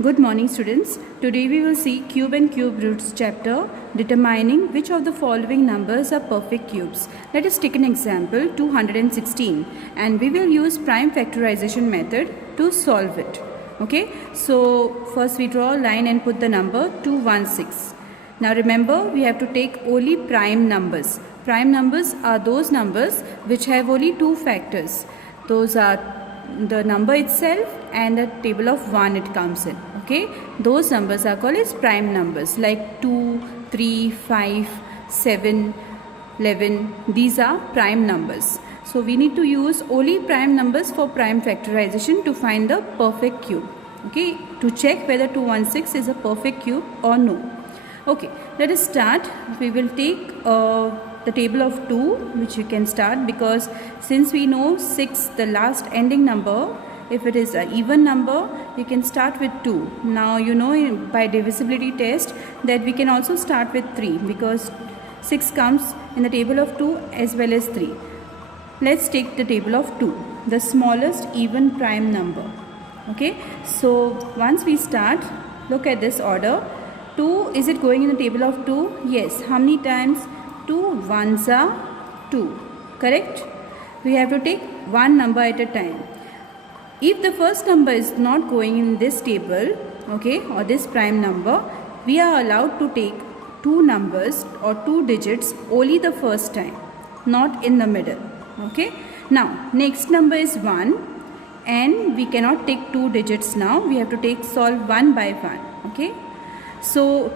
Good morning, students. Today we will see cube and cube roots chapter, determining which of the following numbers are perfect cubes. Let us take an example 216 and we will use prime factorization method to solve it. Okay, so first we draw a line and put the number 216. Now remember, we have to take only prime numbers. Prime numbers are those numbers which have only two factors. Those are the number itself and the table of 1 it comes in. Okay, those numbers are called as prime numbers, like 2, 3, 5, 7, 11. These are prime numbers. So we need to use only prime numbers for prime factorization to find the perfect cube. Okay, to check whether 216 is a perfect cube or no. Okay, let us start. We will take the table of 2, which you can start, because since we know 6, the last ending number, if it is an even number, you can start with 2. Now you know by divisibility test that we can also start with 3, because 6 comes in the table of 2 as well as 3. Let's take the table of 2, the smallest even prime number. Okay, so once we start, look at this order. 2, is it going in the table of 2? Yes. How many times? 2 ones are 2. Correct? We have to take one number at a time. If the first number is not going in this table, okay, or this prime number, we are allowed to take two numbers or two digits only the first time, not in the middle. Okay. Now, next number is 1 and we cannot take two digits now. We have to solve one by one. Okay. So,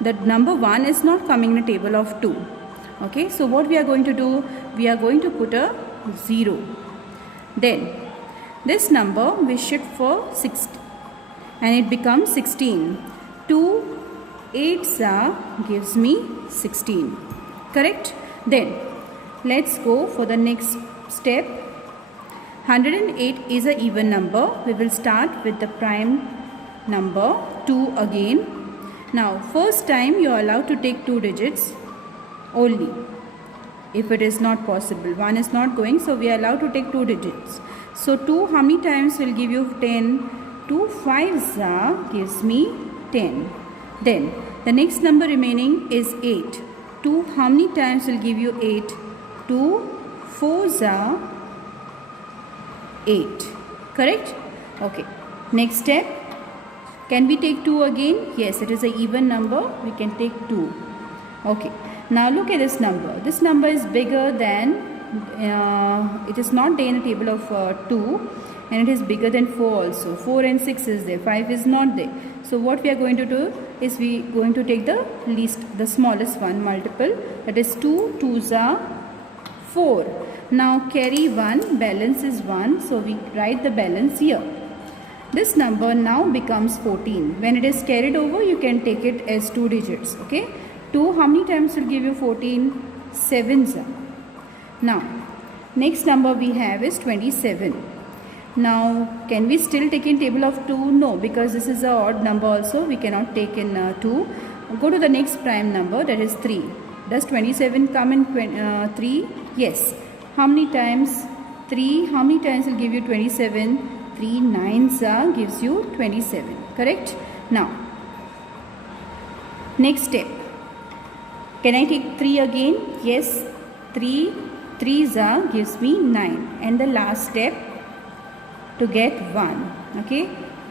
the number 1 is not coming in a table of 2. Okay, so what we are going to do? We are going to put a 0. Then, this number we shift for 6 and it becomes 16. 2 8s gives me 16. Correct? Then, let's go for the next step. 108 is an even number. We will start with the prime number 2 again. Now first time you are allowed to take two digits only if it is not possible. 1 is not going, so we are allowed to take two digits. So 2 how many times will give you 10? 2 5s gives me 10. Then the next number remaining is 8. 2 how many times will give you 8? 2 4s 8. Correct? Okay. Next step. Can we take 2 again? Yes, it is an even number. We can take 2. Okay. Now look at this number. This number is bigger than, it is not there in the table of 2 and it is bigger than 4 also. 4 and 6 is there. 5 is not there. So what we are going to do is we are going to take the smallest one, multiple. That is 2 2s 4. Now carry 1, balance is 1. So we write the balance here. This number now becomes 14. When it is carried over, you can take it as two digits. Okay. 2 how many times will give you 14? 7s. Now, next number we have is 27. Now, can we still take in table of 2? No, because this is an odd number also. We cannot take in 2. Go to the next prime number, that is 3. Does 27 come in 3? Yes. How many times? 3. How many times will give you 27? 3 9s gives you 27. Correct? Now, next step. Can I take 3 again? Yes. 3 3s gives me 9. And the last step to get 1. Okay.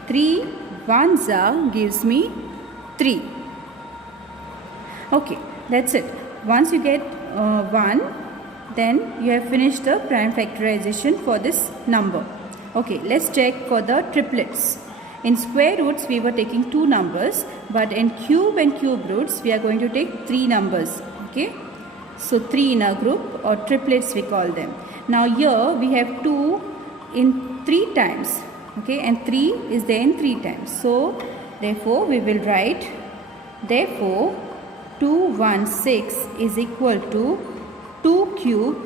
3 1s gives me 3. Okay. That's it. Once you get 1, then you have finished the prime factorization for this number. Okay, let's check for the triplets. In square roots, we were taking two numbers, but in cube and cube roots, we are going to take three numbers. Okay, so 3 in a group, or triplets we call them. Now here we have 2 in 3 times. Okay, and 3 is there in 3 times. So therefore, we will write, therefore 216 is equal to 2 cube.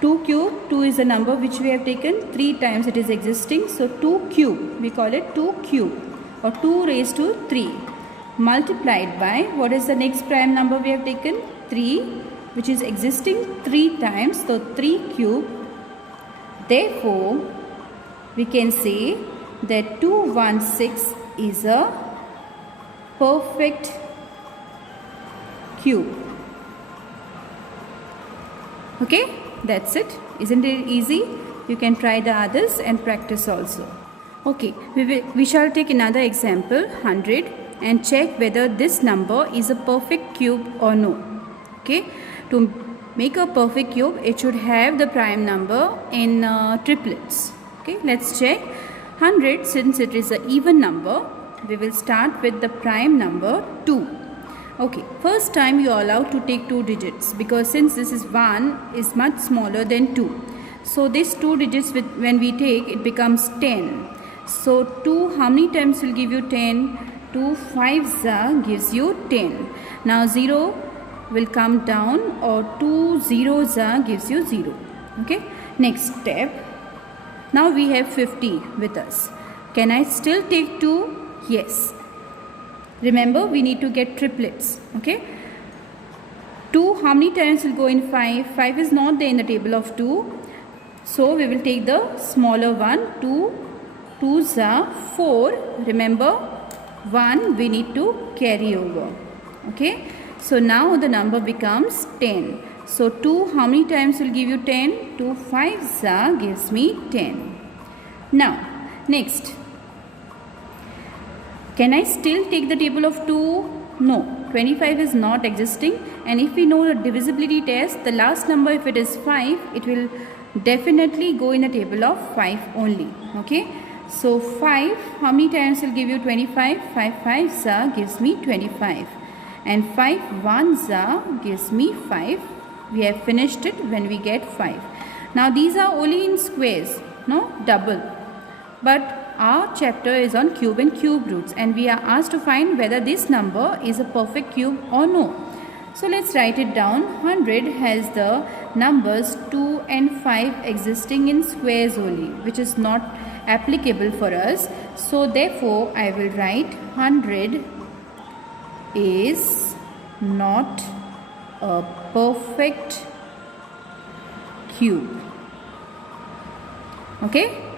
2 cube, 2 is a number which we have taken 3 times, it is existing. So 2 cube, we call it 2 cube or 2 raised to 3 multiplied by, what is the next prime number we have taken? 3, which is existing 3 times. So 3 cube. Therefore, we can say that 216 is a perfect cube. Okay, that's it. Isn't it easy? You can try the others and practice also. Okay, we shall take another example, 100, and check whether this number is a perfect cube or no. Okay, to make a perfect cube, it should have the prime number in triplets. Okay, let's check. 100, since it is an even number, we will start with the prime number 2. Okay, first time you are allowed to take 2 digits, because since this is 1 is much smaller than 2. So this 2 digits when we take, it becomes 10. So 2 how many times will give you 10? 2 5s gives you 10. Now 0 will come down, or 2 zeros gives you 0. Okay, next step. Now we have 50 with us. Can I still take 2? Yes. Remember, we need to get triplets. Okay, 2 how many times will go in 5? 5 is not there in the table of 2. So we will take the smaller one. 2 2s are 4. Remember, 1 we need to carry over. Okay, so now the number becomes 10. So 2 how many times will give you 10? 2 5s gives me 10. Now next, can I still take the table of 2? No, 25 is not existing, and if we know the divisibility test, the last number, if it is 5, it will definitely go in the table of 5 only. Okay, so 5 how many times will give you 25? 5 5s gives me 25, and 5 1s gives me 5. We have finished it when we get 5. Now these are only in squares, no double, but our chapter is on cube and cube roots, and we are asked to find whether this number is a perfect cube or no. So let's write it down. 100 has the numbers 2 and 5 existing in squares only, which is not applicable for us. So therefore I will write 100 is not a perfect cube. Okay.